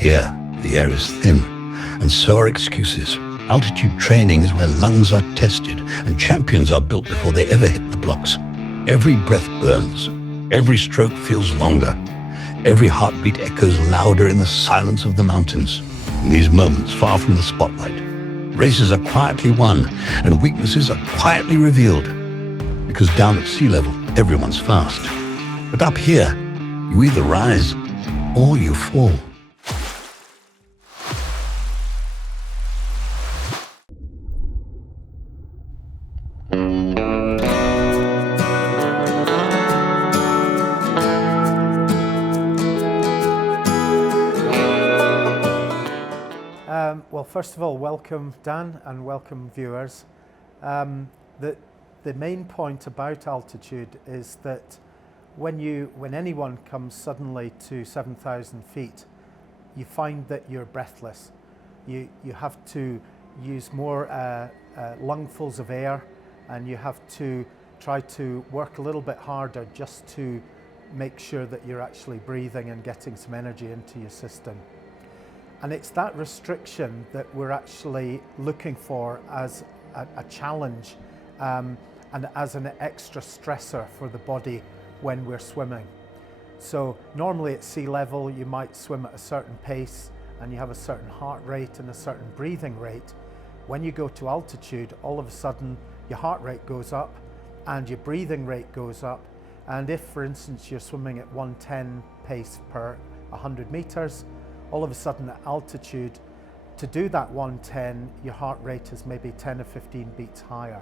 here, the air is thin, and so are excuses. Altitude training is where lungs are tested and champions are built before they ever hit the blocks. Every breath burns. Every stroke feels longer. Every heartbeat echoes louder in the silence of the mountains. In these moments, far from the spotlight, races are quietly won and weaknesses are quietly revealed. Because down at sea level, everyone's fast. But up here, you either rise or you fall. Well, first of all, welcome Dan and welcome viewers. The main point about altitude is that when anyone comes suddenly to 7,000 feet, you find that you're breathless. You have to use more lungfuls of air, and you have to try to work a little bit harder just to make sure that you're actually breathing and getting some energy into your system. And it's that restriction that we're actually looking for as a challenge and as an extra stressor for the body when we're swimming. So normally at sea level, you might swim at a certain pace and you have a certain heart rate and a certain breathing rate. When you go to altitude, all of a sudden your heart rate goes up and your breathing rate goes up. And if, for instance, you're swimming at 110 pace per 100 meters, all of a sudden at altitude, to do that 110, your heart rate is maybe 10 or 15 beats higher.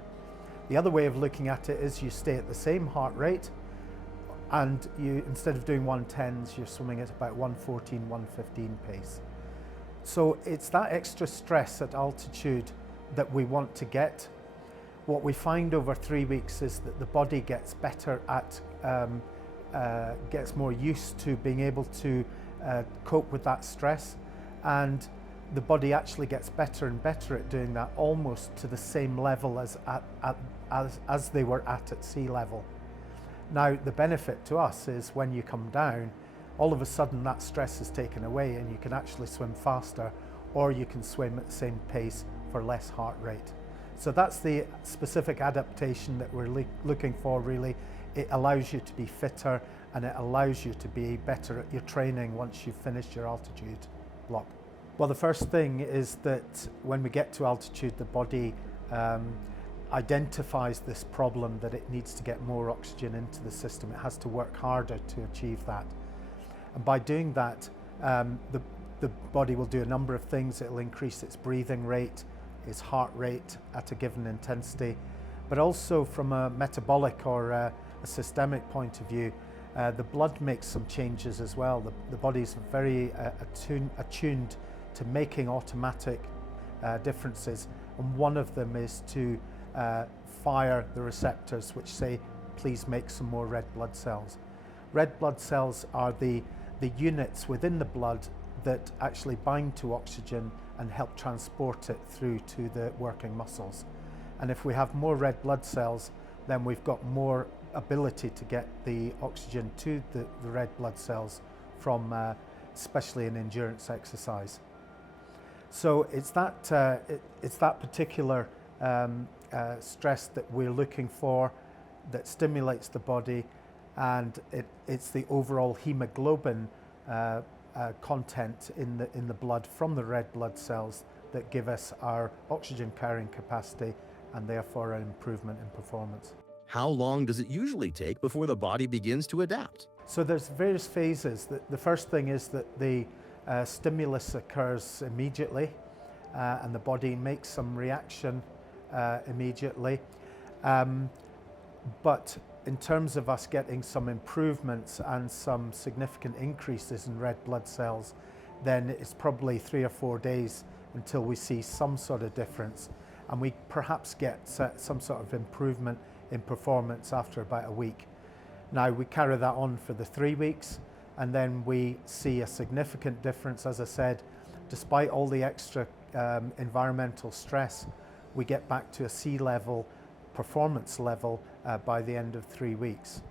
The other way of looking at it is you stay at the same heart rate and you, instead of doing 110s, you're swimming at about 114, 115 pace. So it's that extra stress at altitude that we want to get. What we find over 3 weeks is that the body gets better at, gets more used to being able to cope with that stress, and the body actually gets better and better at doing that, almost to the same level as they were at sea level. Now the benefit to us is when you come down, all of a sudden that stress is taken away and you can actually swim faster, or you can swim at the same pace for less heart rate. So that's the specific adaptation that we're looking for, really. It allows you to be fitter and it allows you to be better at your training once you've finished your altitude block. Well, the first thing is that when we get to altitude, the body identifies this problem that it needs to get more oxygen into the system. It has to work harder to achieve that. And by doing that, the body will do a number of things. It'll increase its breathing rate, its heart rate at a given intensity, but also from a metabolic or a systemic point of view, the blood makes some changes as well. The body's very attuned to making automatic differences, and one of them is to fire the receptors which say, please make some more red blood cells. Red blood cells are the units within the blood that actually bind to oxygen and help transport it through to the working muscles. And if we have more red blood cells, then we've got more ability to get the oxygen to the red blood cells from especially in endurance exercise. So it's that particular stress that we're looking for that stimulates the body, and it's the overall hemoglobin content in the blood from the red blood cells that give us our oxygen carrying capacity and therefore an improvement in performance. How long does it usually take before the body begins to adapt? So there's various phases. The first thing is that the stimulus occurs immediately and the body makes some reaction immediately. But in terms of us getting some improvements and some significant increases in red blood cells, then it's probably 3 or 4 days until we see some sort of difference, and we perhaps get some sort of improvement in performance after about a week. Now we carry that on for the 3 weeks, and then we see a significant difference. As I said, despite all the extra environmental stress, we get back to a sea level performance level by the end of 3 weeks.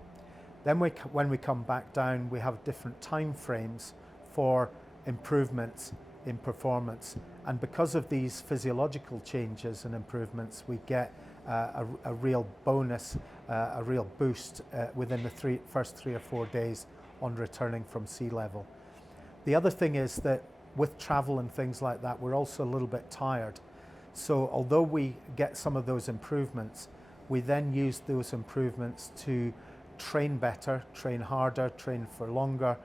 Then when we come back down, we have different time frames for improvements in performance. And because of these physiological changes and improvements, we get a real bonus, a real boost within the first 3 or 4 days on returning from sea level. The other thing is that with travel and things like that, we're also a little bit tired. So although we get some of those improvements, we then use those improvements to train better, train harder, train for longer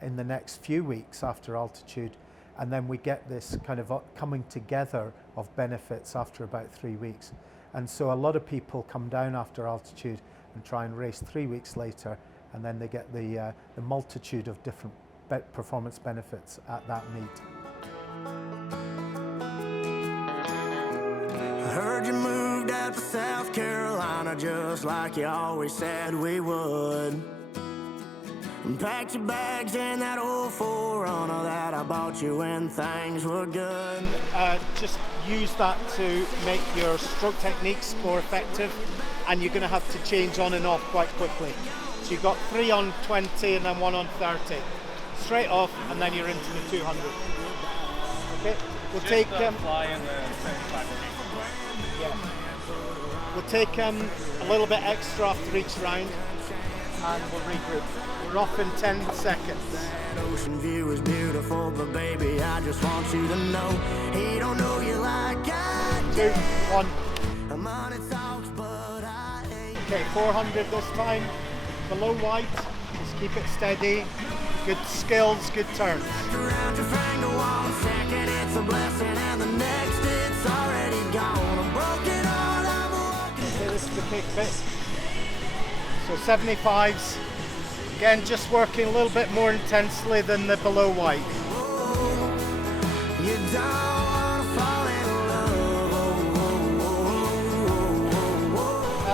in the next few weeks after altitude. And then we get this kind of coming together of benefits after about 3 weeks. And so a lot of people come down after altitude and try and race 3 weeks later, and then they get the multitude of different performance benefits at that meet. I heard you moved out to South Carolina just like you always said we would. And packed your bags in that old 4Runner that I bought you when things were good. Just use that to make your stroke techniques more effective, and you're going to have to change on and off quite quickly. So you've got 3 on 20 and then 1 on 30. Straight off, and then you're into the 200. Okay, we'll take fly in the 75 yeah. We'll take a little bit extra after each round, and we'll regroup. We're off in 10 seconds. That ocean view is beautiful, but baby, I just want you to know he don't know you like I do. 2, 1. I'm on its talks, but I ain't. Okay, 400 this time. Below white. Just keep it steady. Good skills, good turns. Around your finger 1 second, it's a blessing, and the next it's already gone. I'm broken heart, I'm walking. Okay, this is the kick bit. So 75s. Again, just working a little bit more intensely than the below white. You don't wanna fall in love.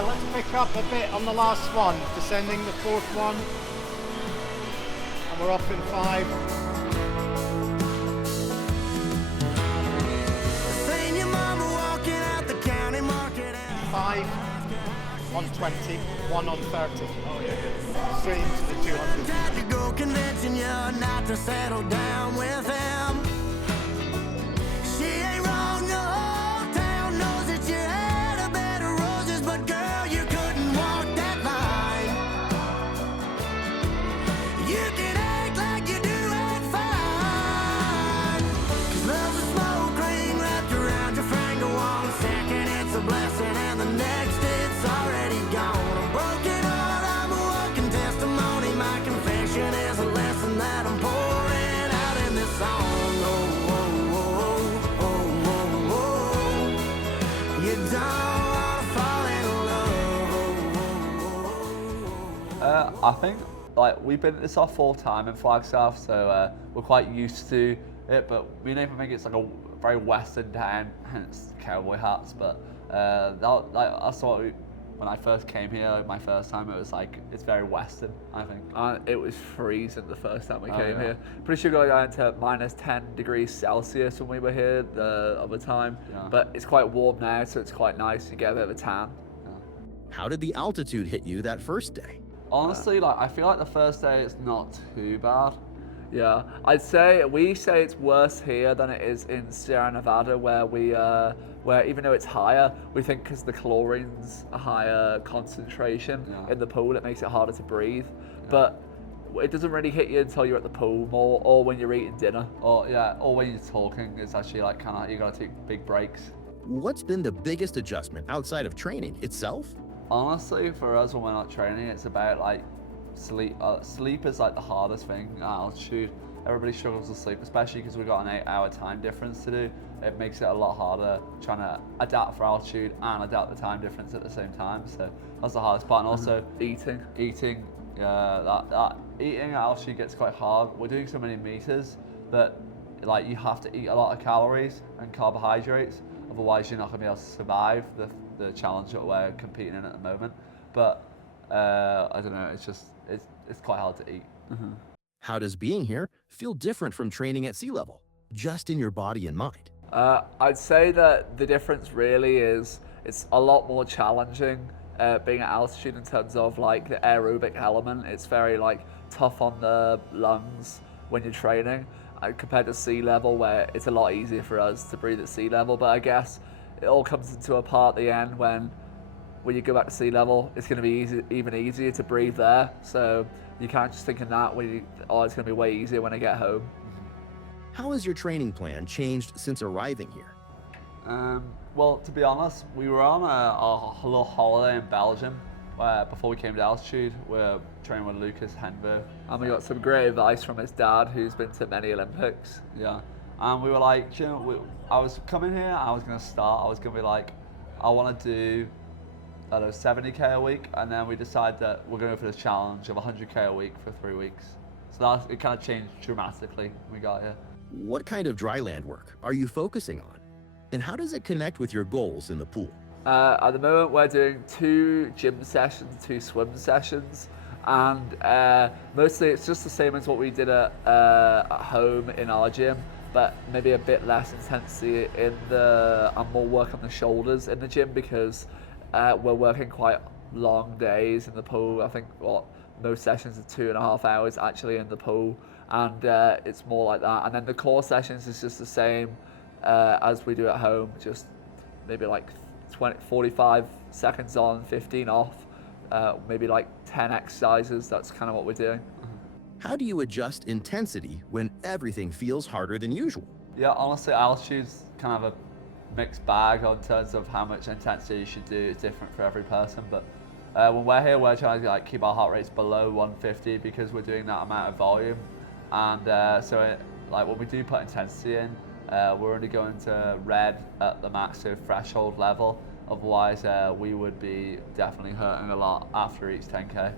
Let's pick up a bit on the last one, descending the 4th one. And we're off in 5. Seen your mama walking out the county market. 5 on 20, 1 on 30. Straight into the 200. Tried to go convincing you not to settle down with him. She ain't wrong, the whole town knows that you had a bed of roses, but girl, you couldn't walk that line. You can act like you do it fine. 'Cause love's a smoke ring wrapped around your finger. 1 second, it's a blessing, and the next it's already gone. I'm broken heart, I'm a walking testimony. My confession is a lesson that I'm pouring out in this song. Oh, oh, oh, oh, oh, oh. You don't wanna fall in love. I think like we've been this our 4th time in Flagstaff, so we're quite used to it. But we don't even think it's like a very Western town, hence cowboy hats. But that's what when I first came here, my first time, it was like it's very Western. I think it was freezing the first time we came here. Pretty sure we got down to minus 10 degrees Celsius when we were here the other time. But it's quite warm now, so it's quite nice to get a bit of a tan. How did the altitude hit you that first day? Honestly, like I feel like the first day it's not too bad. Yeah, we say it's worse here than it is in Sierra Nevada, where even though it's higher, we think because the chlorine's a higher concentration in the pool, it makes it harder to breathe. But it doesn't really hit you until you're at the pool more, or when you're eating dinner, or when you're talking. It's actually like kind of you gotta take big breaks. What's been the biggest adjustment outside of training itself? Honestly, for us when we're not training, it's about like sleep. Sleep is like the hardest thing at altitude. Everybody struggles to sleep, especially because we've got an 8-hour time difference to do. It makes it a lot harder trying to adapt for altitude and adapt the time difference at the same time. So that's the hardest part. And also eating. Eating at altitude gets quite hard. We're doing so many meters that like you have to eat a lot of calories and carbohydrates. Otherwise, you're not going to be able to survive the challenge that we're competing in at the moment. But I don't know. It's quite hard to eat. Mm-hmm. How does being here feel different from training at sea level, just in your body and mind? I'd say that the difference really is it's a lot more challenging being at altitude in terms of like the aerobic element. It's very like tough on the lungs when you're training, compared to sea level, where it's a lot easier for us to breathe at sea level. But I guess it all comes into a part at the end when you go back to sea level, it's going to be even easier to breathe there. So you can't just think of that it's going to be way easier when I get home. How has your training plan changed since arriving here? Well, to be honest, we were on a little holiday in Belgium where before we came to altitude. We're training with Lucas Henberg, and we got some great advice from his dad, who's been to many Olympics. Yeah, and we were like, you know, I was coming here, I was going to be like, I want to do, I don't know, 70k a week, and then we decided that we're going for this challenge of 100k a week for 3 weeks. So it kind of changed dramatically when we got here. What kind of dryland work are you focusing on? And how does it connect with your goals in the pool? At the moment, we're doing 2 gym sessions, 2 swim sessions, and mostly it's just the same as what we did at home in our gym, but maybe a bit less intensity and more work on the shoulders in the gym, because we're working quite long days in the pool. I think most sessions are 2.5 hours actually in the pool, and it's more like that. And then the core sessions is just the same as we do at home, just maybe like 45 seconds on, 15 off, maybe like 10 exercises. That's kind of what we're doing. How do you adjust intensity when everything feels harder than usual? Yeah, honestly, altitude's kind of a mixed bag in terms of how much intensity you should do. It's different for every person, but when we're here, we're trying to keep our heart rates below 150 because we're doing that amount of volume. And when we do put intensity in, we're only going to red at the max threshold level. Otherwise, we would be definitely hurting a lot after each 10K.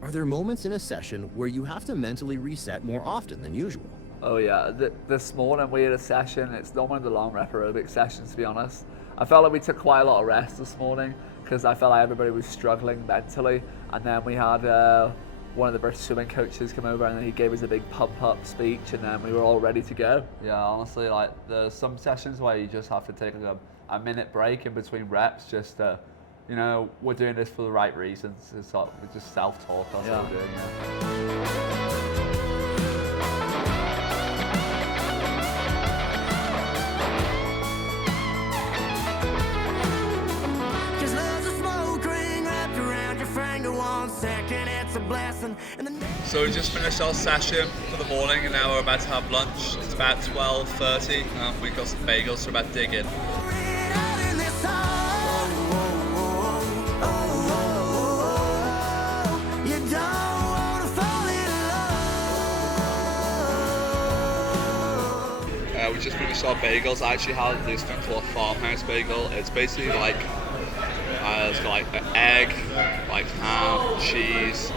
Are there moments in a session where you have to mentally reset more often than usual? Oh yeah, this morning we had a session. It's not one of the long rep aerobic sessions, to be honest. I felt like we took quite a lot of rest this morning because I felt like everybody was struggling mentally. And then we had one of the British swimming coaches come over, and then he gave us a big pump up speech, and then we were all ready to go. Yeah, honestly, there's some sessions where you just have to take a minute break in between reps, just we're doing this for the right reasons. It's just self-talk. That's what we're doing. Yeah. So we just finished our session for the morning, and now we're about to have lunch. It's about 12:30, and we've got some bagels, so we're about to dig in. We just finished our bagels. I actually had this thing called a farmhouse bagel. It's basically like it's got like an egg, like ham, cheese,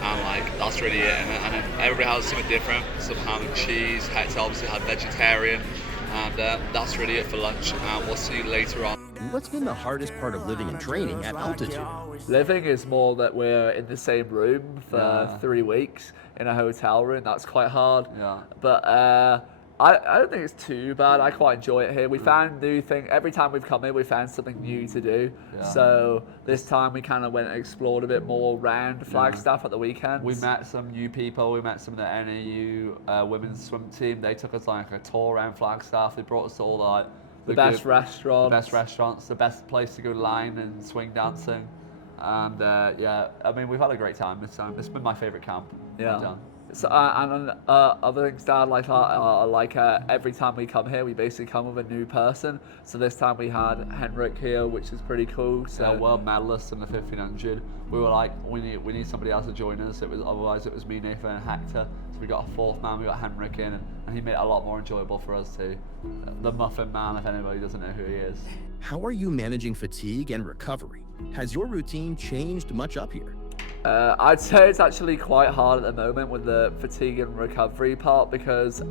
and that's really it. And then everybody has something different. Some ham and cheese. Hector obviously had vegetarian, and that's really it for lunch. And we'll see you later on. What's been the hardest part of living and training at altitude? Living is more that we're in the same room for 3 weeks in a hotel room. That's quite hard. Yeah. But I don't think it's too bad. I quite enjoy it here. We found new things. Every time we've come here, we found something new to do. Yeah. So this time we kind of went and explored a bit more around Flagstaff at the weekend. We met some new people. We met some of the NAU women's swim team. They took us a tour around Flagstaff. They brought us to all the best restaurants, the best place to go line and swing dancing. And we've had a great time this time. This has been my favorite camp. Yeah. So, and other things, Dad, every time we come here, we basically come with a new person. So this time we had Henrik here, which is pretty cool. So world medalist in the 1500. We were like, we need somebody else to join us. Otherwise it was me, Nathan, and Hector. So we got a fourth man. We got Henrik in, and he made it a lot more enjoyable for us too. The Muffin Man, if anybody doesn't know who he is. How are you managing fatigue and recovery? Has your routine changed much up here? I'd say it's actually quite hard at the moment with the fatigue and recovery part, because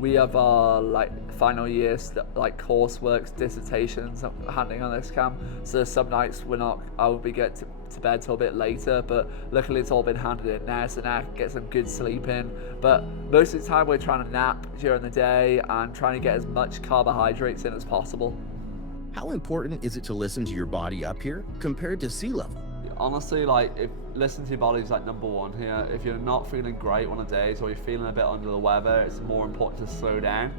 we have our final year coursework, dissertations handling on this camp. So some nights I will be get to bed till a bit later, but luckily it's all been handed in now, so now I can get some good sleep in. But most of the time we're trying to nap during the day and trying to get as much carbohydrates in as possible. How important is it to listen to your body up here compared to sea level? honestly, like, listen to your body is like number one here. If you're not feeling great one of the days, or you're feeling a bit under the weather, it's more important to slow down,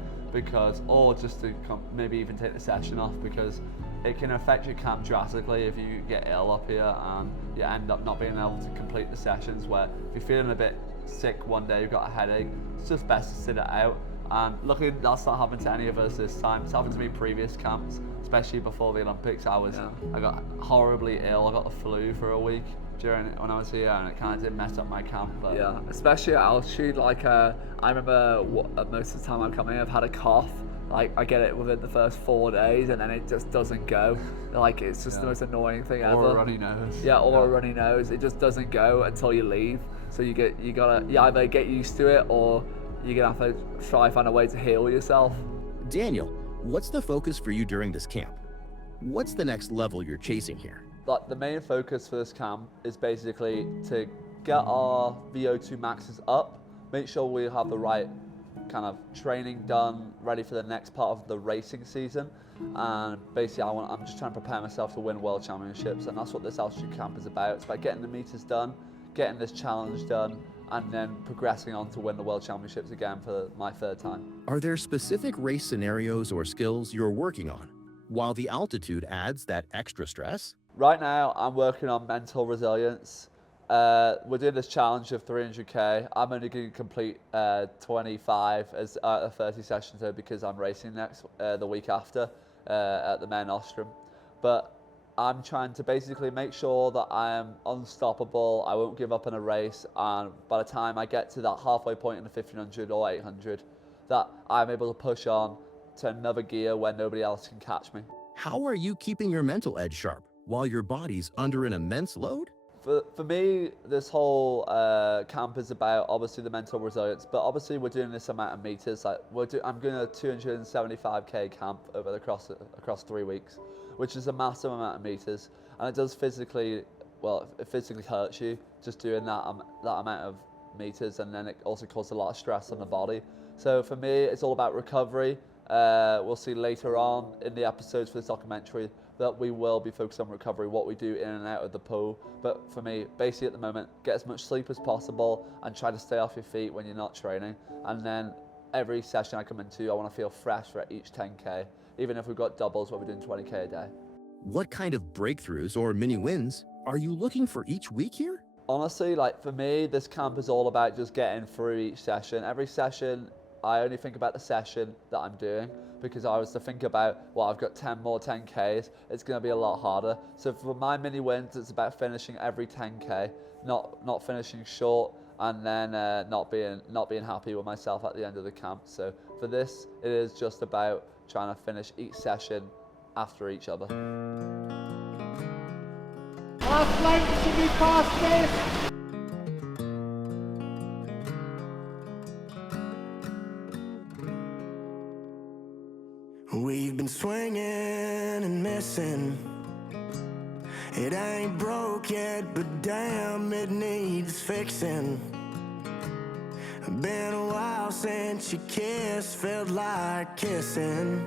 or just to maybe even take the session off, because it can affect your camp drastically if you get ill up here and you end up not being able to complete the sessions. Where if you're feeling a bit sick one day, you've got a headache, it's just best to sit it out. And luckily that's not happened to any of us this time. It's happened to me in previous camps, especially before the Olympics. I got horribly ill. I got the flu for a week when I was here, and it kind of did mess up my camp. But yeah, especially at altitude. Like I remember most of the time I come in, I've had a cough. Like I get it within the first 4 days, and then it just doesn't go. Like it's just the most annoying thing ever. Or a runny nose. Yeah, or a runny nose. It just doesn't go until you leave. So you gotta either get used to it, or you're gonna have to try find a way to heal yourself. Daniel, what's the focus for you during this camp? What's the next level you're chasing here? Like the main focus for this camp is basically to get our VO2 maxes up, make sure we have the right kind of training done, ready for the next part of the racing season. And basically I'm just trying to prepare myself to win world championships, and that's what this altitude camp is about. It's about getting the meters done, getting this challenge done, and then progressing on to win the world championships again for my third time. Are there specific race scenarios or skills you're working on, while the altitude adds that extra stress? Right now, I'm working on mental resilience. We're doing this challenge of 300k. I'm only going to complete 25 as 30 sessions though, because I'm racing the week after at the main Ostrom. But I'm trying to basically make sure that I am unstoppable. I won't give up in a race, and by the time I get to that halfway point in the 1500 or 800, that I'm able to push on to another gear where nobody else can catch me. How are you keeping your mental edge sharp while your body's under an immense load? For me, this whole camp is about obviously the mental resilience, but obviously we're doing this amount of meters. Like I'm doing a 275k camp across 3 weeks, which is a massive amount of meters, and it does physically hurts you just doing that amount of meters, and then it also causes a lot of stress on the body. So for me, it's all about recovery. We'll see later on in the episodes for this documentary that we will be focused on recovery, what we do in and out of the pool. But for me, basically at the moment, get as much sleep as possible and try to stay off your feet when you're not training. And then every session I come into, I want to feel fresh for each 10k, even if we've got doubles where we're doing 20k a day. What kind of breakthroughs or mini wins are you looking for each week here? Honestly, like for me, this camp is all about just getting through each session. Every session, I only think about the session that I'm doing, because I was to think about, well, I've got 10 more 10Ks, it's going to be a lot harder. So for my mini wins, it's about finishing every 10K, not finishing short, and then not being happy with myself at the end of the camp. So for this, it is just about trying to finish each session after each other. Last lane should be past this. We've been swinging and missing. It ain't broke yet, but damn, it needs fixing. Been a while since you kissed, felt like kissing.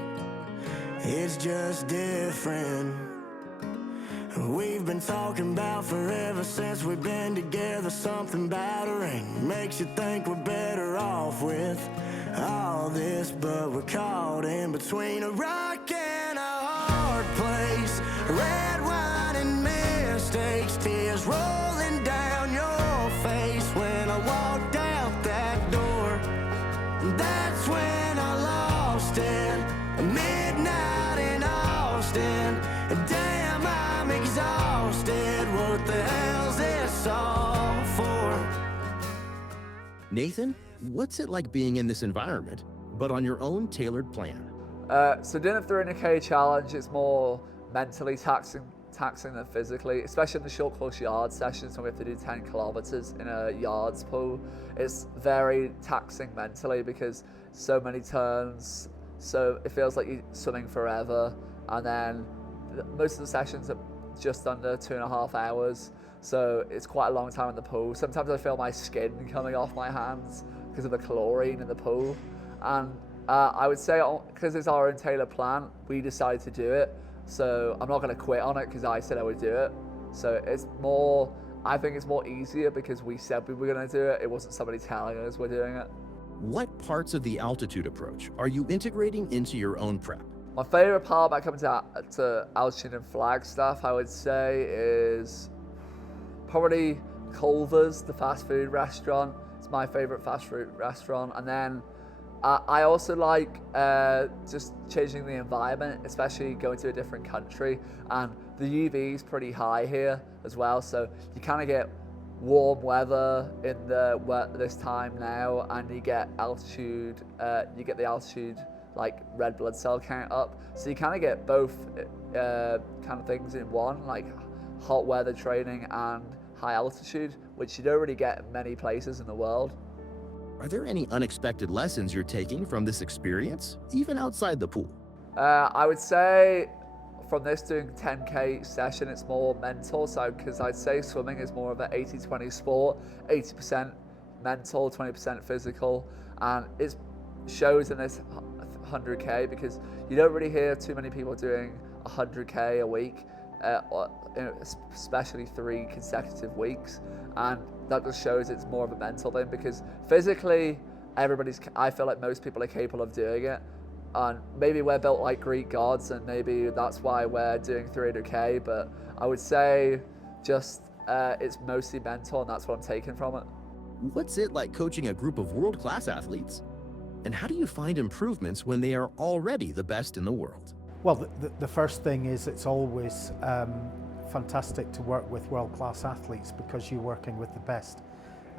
It's just different. We've been talking about forever since we've been together. Something about a ring makes you think we're better off with all this, but we're caught in between a rock and a hard place. Red wine and mistakes, tears rolling down your face when I walked out that door. That's when I lost it. Midnight in Austin. Damn, I'm exhausted. What the hell's this all for? Nathan, what's it like being in this environment, but on your own tailored plan? So doing a 300k challenge is more mentally taxing than physically, especially in the short course yard sessions when we have to do 10 kilometers in a yards pool. It's very taxing mentally because so many turns, so it feels like you're swimming forever, and then most of the sessions are just under 2.5 hours, so it's quite a long time in the pool. Sometimes I feel my skin coming off my hands because of the chlorine in the pool, and I would say because it's our own tailored plan, we decided to do it, so I'm not going to quit on it because I said I would do it. So it's more, I think it's more easier because we said we were going to do it. It wasn't somebody telling us we're doing it. What parts of the altitude approach are you integrating into your own prep? My favorite part about coming to altitude in Flagstaff, I would say, is probably Culver's, the fast food restaurant. It's my favorite fast food restaurant. And then I also like just changing the environment, especially going to a different country. And the UV is pretty high here as well, so you kind of get warm weather in this time now, and you get altitude. You get the altitude like red blood cell count up, so you kind of get both kind of things in one, like hot weather training and high altitude, which you don't really get in many places in the world. Are there any unexpected lessons you're taking from this experience, even outside the pool? I would say from this doing 10K session, it's more mental. So, because I'd say swimming is more of an 80-20 sport, 80% mental, 20% physical. And it shows in this 100K because you don't really hear too many people doing 100K a week, especially 3 consecutive weeks. And that just shows it's more of a mental thing because physically, I feel like most people are capable of doing it. And maybe we're built like Greek gods, and maybe that's why we're doing 300K. But I would say just it's mostly mental, and that's what I'm taking from it. What's it like coaching a group of world-class athletes? And how do you find improvements when they are already the best in the world? Well, the first thing is it's always fantastic to work with world-class athletes because you're working with the best.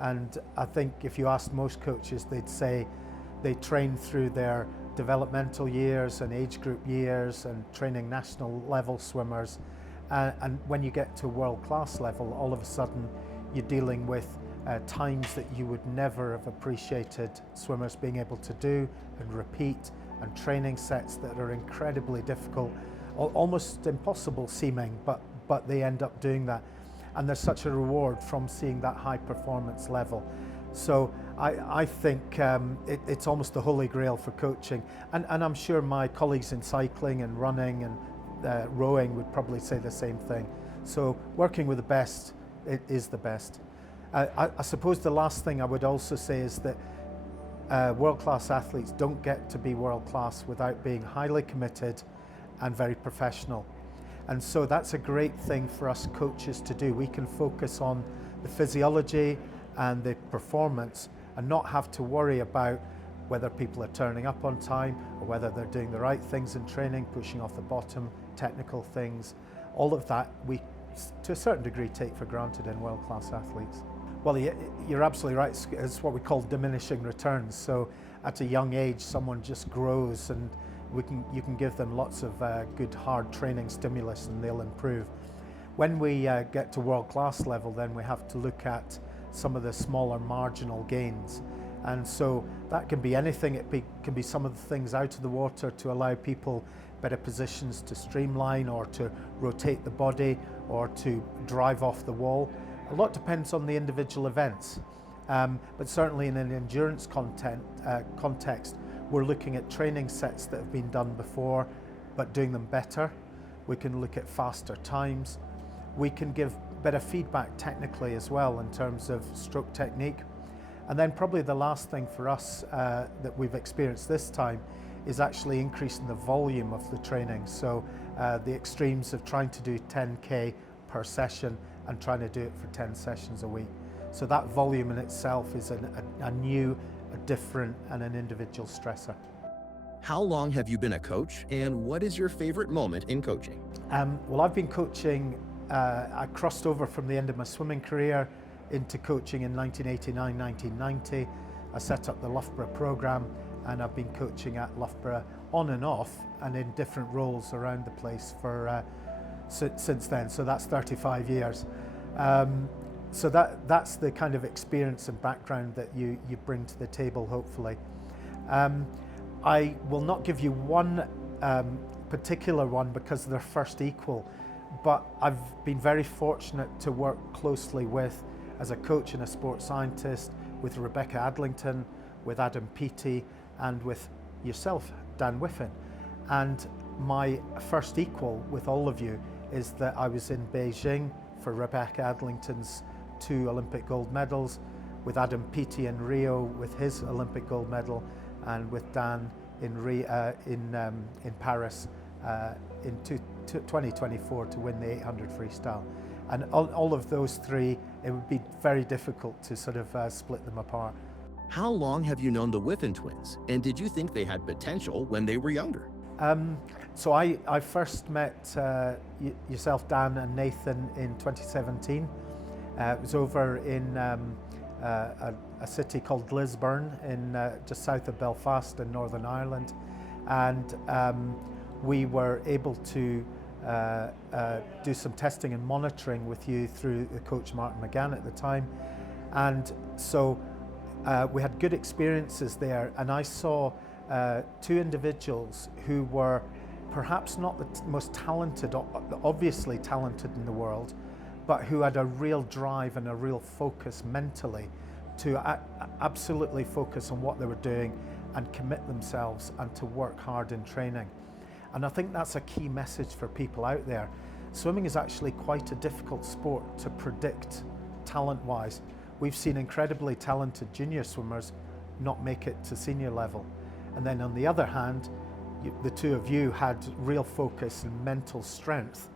And I think if you asked most coaches, they'd say they train through their developmental years and age group years and training national level swimmers. And when you get to world-class level, all of a sudden you're dealing with times that you would never have appreciated swimmers being able to do and repeat, and training sets that are incredibly difficult, almost impossible seeming, but they end up doing that. And there's such a reward from seeing that high performance level. So I think it's almost the holy grail for coaching. And I'm sure my colleagues in cycling and running and rowing would probably say the same thing. So working with the best, it is the best. I suppose the last thing I would also say is that world-class athletes don't get to be world-class without being highly committed and very professional. And so that's a great thing for us coaches to do. We can focus on the physiology and the performance and not have to worry about whether people are turning up on time or whether they're doing the right things in training, pushing off the bottom, technical things. All of that we, to a certain degree, take for granted in world-class athletes. Well, you're absolutely right. It's what we call diminishing returns. So at a young age, someone just grows, and you can give them lots of good hard training stimulus and they'll improve. When we get to world-class level, then we have to look at some of the smaller marginal gains. And so that can be anything. It can be some of the things out of the water to allow people better positions to streamline or to rotate the body or to drive off the wall. A lot depends on the individual events, but certainly in an endurance context, we're looking at training sets that have been done before, but doing them better. We can look at faster times. We can give better feedback technically as well in terms of stroke technique. And then probably the last thing for us that we've experienced this time is actually increasing the volume of the training. So the extremes of trying to do 10K per session and trying to do it for 10 sessions a week. So that volume in itself is a new, a different, and an individual stressor. How long have you been a coach, and what is your favorite moment in coaching? Well, I've been coaching, I crossed over from the end of my swimming career into coaching in 1989, 1990. I set up the Loughborough program, and I've been coaching at Loughborough on and off and in different roles around the place for since then. So that's 35 years. So that's the kind of experience and background that you bring to the table, hopefully. I will not give you one particular one because they're first equal, but I've been very fortunate to work closely with, as a coach and a sports scientist, with Rebecca Adlington, with Adam Peaty, and with yourself, Dan Wiffen. And my first equal with all of you is that I was in Beijing for Rebecca Adlington's 2 Olympic gold medals, with Adam Peaty in Rio with his Olympic gold medal, and with Dan in Paris in 2024 to win the 800 freestyle. And all of those 3, it would be very difficult to sort of split them apart. How long have you known the Wiffen twins, and did you think they had potential when they were younger? So I first met yourself, Dan, and Nathan in 2017. It was over in a city called Lisburn, in just south of Belfast in Northern Ireland, and we were able to do some testing and monitoring with you through the coach Martin McGann at the time, and so we had good experiences there, and I saw 2 individuals who were perhaps not the most talented, obviously talented in the world, but who had a real drive and a real focus mentally to absolutely focus on what they were doing and commit themselves and to work hard in training. And I think that's a key message for people out there. Swimming is actually quite a difficult sport to predict talent-wise. We've seen incredibly talented junior swimmers not make it to senior level. And then on the other hand, the 2 of you had real focus and mental strength,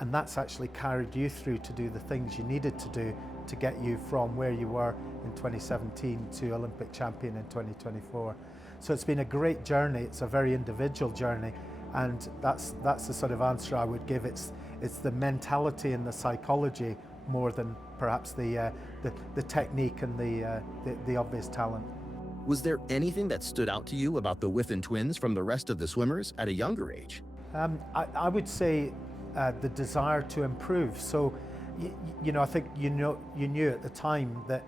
and that's actually carried you through to do the things you needed to do to get you from where you were in 2017 to Olympic champion in 2024. So it's been a great journey. It's a very individual journey, and that's the sort of answer I would give. It's the mentality and the psychology more than perhaps the technique and the obvious talent. Was there anything that stood out to you about the Wiffen twins from the rest of the swimmers at a younger age? I would say the desire to improve. So, you know, I think you knew at the time that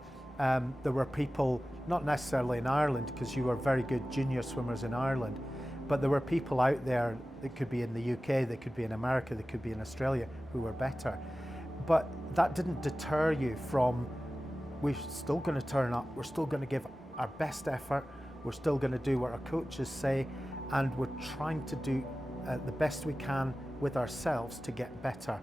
there were people, not necessarily in Ireland, because you were very good junior swimmers in Ireland, but there were people out there, that could be in the UK, they could be in America, they could be in Australia, who were better. But that didn't deter you from, we're still going to turn up, we're still going to give our best effort, we're still going to do what our coaches say, and we're trying to do the best we can with ourselves to get better.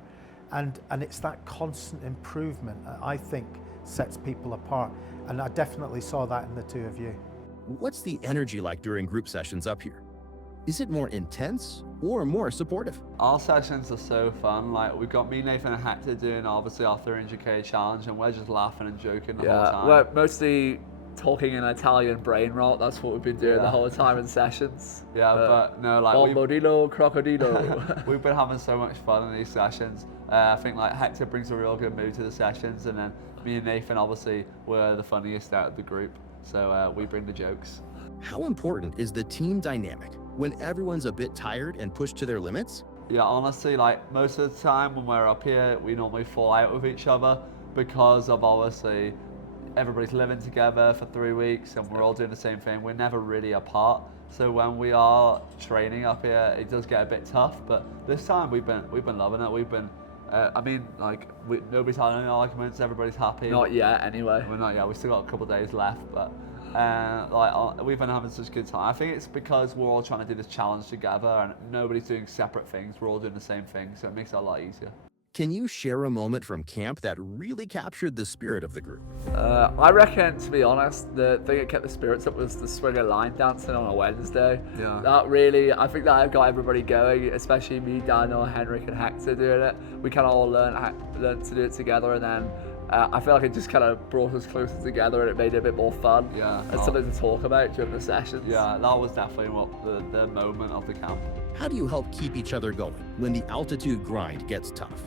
And it's that constant improvement that I think sets people apart. And I definitely saw that in the 2 of you. What's the energy like during group sessions up here? Is it more intense or more supportive? Our sessions are so fun. Like, we've got me, Nathan, and Hector doing obviously our 300k challenge, and we're just laughing and joking the whole time. We're mostly talking in Italian brain rot. That's what we've been doing the whole time in sessions. But no, like Bombodilo, crocodilo. we've been having so much fun in these sessions. I think like Hector brings a real good mood to the sessions, and then me and Nathan obviously were the funniest out of the group, so we bring the jokes. How important is the team dynamic when everyone's a bit tired and pushed to their limits? Yeah, honestly, like most of the time when we're up here, we normally fall out with each other because of obviously everybody's living together for 3 weeks and we're all doing the same thing. We're never really apart. So when we are training up here, it does get a bit tough. But this time we've been loving it. We've been, nobody's had any arguments. Everybody's happy. Not yet, anyway. We're not yet. We still got a couple of days left, but we've been having such a good time. I think it's because we're all trying to do this challenge together and nobody's doing separate things. We're all doing the same thing, so it makes it a lot easier. Can you share a moment from camp that really captured the spirit of the group? I reckon, to be honest, the thing that kept the spirits up was the swinger line dancing on a Wednesday. Yeah. That really, I think that got everybody going, especially me, Daniel, Henrik, and Hector doing it. We kind of all learned to do it together, and then I feel like it just kind of brought us closer together and it made it a bit more fun. Yeah. And something to talk about during the sessions. Yeah, that was definitely the moment of the camp. How do you help keep each other going when the altitude grind gets tough?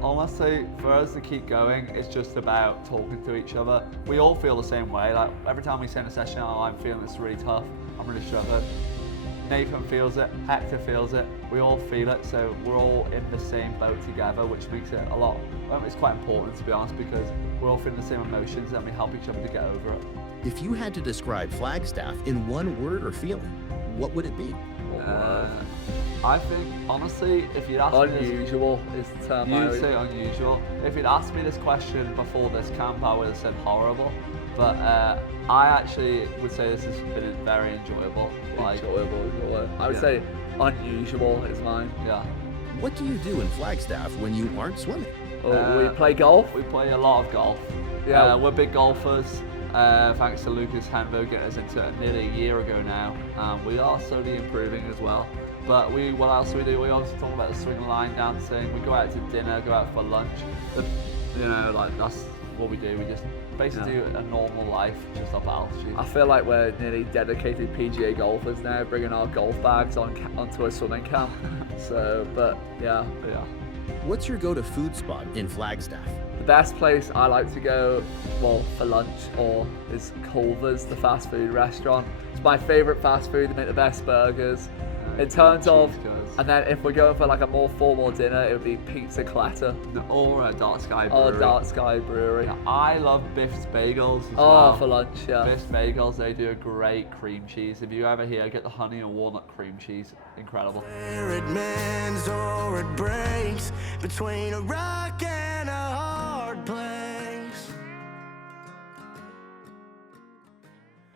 Honestly, for us to keep going, it's just about talking to each other. We all feel the same way. Like every time we send a session, oh, I'm feeling this really tough, I'm really struggling. Nathan feels it, Hector feels it, we all feel it, so we're all in the same boat together, which makes it it's quite important, to be honest, because we're all feeling the same emotions and we help each other to get over it. If you had to describe Flagstaff in one word or feeling, what would it be? I think, honestly, if you'd asked me unusual is the term. You'd say unusual. If you'd asked me this question before this camp, I would have said horrible. But I actually would say this has been very enjoyable. Enjoyable. I would say unusual is mine. Yeah. What do you do in Flagstaff when you aren't swimming? We play golf. We play a lot of golf. Yeah. We're big golfers. Thanks to Lucas Henvo getting us into it nearly a year ago now. We are slowly improving as well. But what else do we do? We obviously talk about the swing line dancing. We go out to dinner, go out for lunch. That's what we do. We just basically do a normal life just up altitude. I feel like we're nearly dedicated PGA golfers now, bringing our golf bags onto a swimming camp. Yeah. What's your go-to food spot in Flagstaff? The best place I like to go, for lunch is Culver's, the fast food restaurant. It's my favourite fast food. They make the best burgers. In terms of, and then if we're going for like a more formal dinner, it would be Pizza Clatter. Or Dark Sky Brewery. Or Dark Sky Brewery. Yeah, I love Biff's Bagels as well. For lunch, yeah. Biff's Bagels, they do a great cream cheese. If you ever here, get the honey and walnut cream cheese. Incredible. Where it mends or it breaks between a rock and